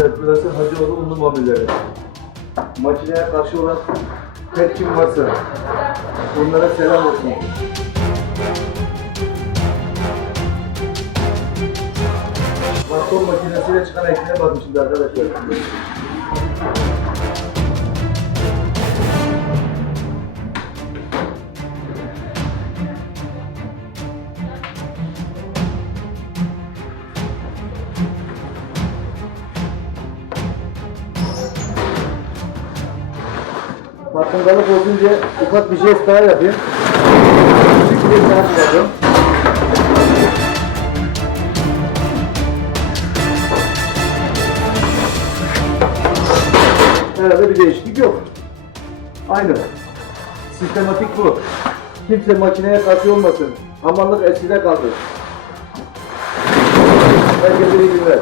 Burası Hacıoğlu Unlu Mamulleri. Makineye karşı olan tek kim varsa onlara selam olsun. Karton makinesiyle çıkan ekmeğe şimdi arkadaşlar. Farkındalık olsun diye ufak bir jest daha yapayım. Küçük bir jest daha yapacağım. Herhalde bir değişiklik yok. Aynı. Sistematik bu. Kimse makineye karşı olmasın. Hamallık eskide kaldı. Herkese iyi günler.